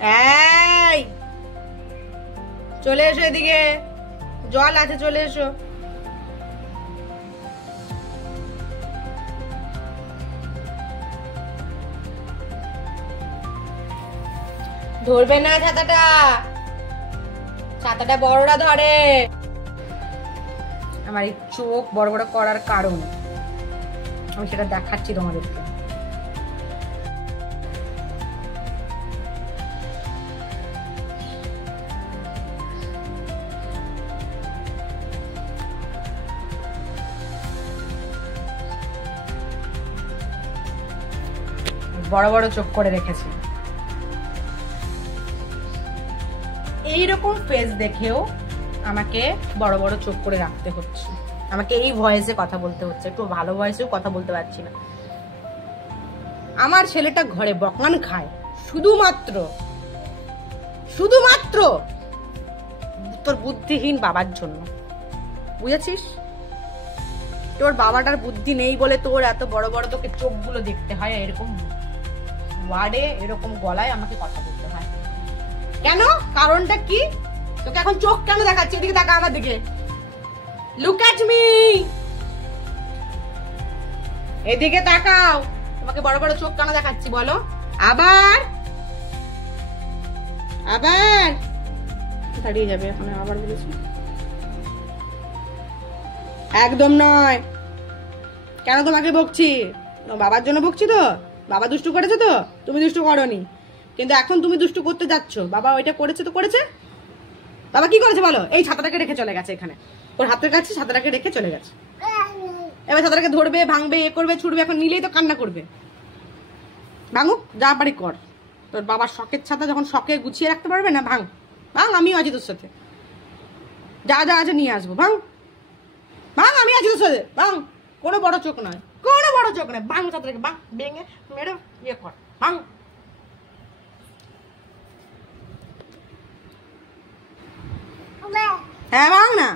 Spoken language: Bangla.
এই চলে এসো এদিকে, জল আছে, চলে এসো। ধরবে না ছাতাটা, ছাতাটা বড়রা ধরে। আমার এই চোখ বড় বড় করার কারণ আমি সেটা দেখাচ্ছি তোমাদেরকে। বড় বড় চোখ করে রেখেছি। এইরকম ফেস দেখেও আমাকে বড় বড় চোখ করে রাখতে হচ্ছে, আমাকে এই ভয়েসে কথা বলতে হচ্ছে, একটু ভালো ভয়েসেও কথা বলতে পারছি না। আমার ছেলেটা ঘরে বকান খায় শুধুমাত্র শুধুমাত্র তোর বুদ্ধিহীন বাবার জন্য, বুঝেছিস? তোর বাবাটার বুদ্ধি নেই বলে তোর এত বড় বড় তোকে চোখগুলো দেখতে হয়, এরকম ওয়ার্ডে এরকম গলায় আমাকে কথা বলতে হয়। কেন? কারণটা কি? তোকে এখন চোখ কেন দেখাচ্ছি? এদিকে তাকা আমার দিকে, লুক এট মি, এদিকে তাকাও। তোমাকে বড় বড় চোখ কেন দেখাচ্ছি বলো? আবার আবার দাঁড়িয়ে যাবে এখন, আবার বলেছি একদম নয়। কেন তোমাকে বকছি? বাবার জন্য বকছি তো, বাবা দুষ্টু করেছে তো, তুমি দুষ্টু করোনি, কিন্তু এখন তুমি দুষ্টু করতে যাচ্ছ। বাবা ওইটা করেছে তো করেছে, বাবা কি করেছে বলো? এই ছাতাটাকে রেখে চলে গেছে, এখানে ওর হাতের কাছে ছাতাটাকে রেখে চলে গেছে। এবার ছাতাটাকে ধরবে, ভাঙবে, এ করবে, ছুটবে, এখন নিলেই তো কান্না করবে। ভাঙুক, যা পারি কর। তোর বাবার শখের ছাতা যখন শখে গুছিয়ে রাখতে পারবে না, ভাঙ ভাঙ, আমিও আছি তোর সাথে, যা যা আছে নিয়ে আসবো, ভাঙ ভাঙ, আমি আছি তোর সাথে, ভাঙ। কোনো বড় চোখ নয়, কোনো বড় চোখ নয়, ভাঙ ছাতাটাকে, ভাঙ, ভেঙে মেরে ইয়ে কর, ভাঙ। হ্যাঁ ভাঙ না।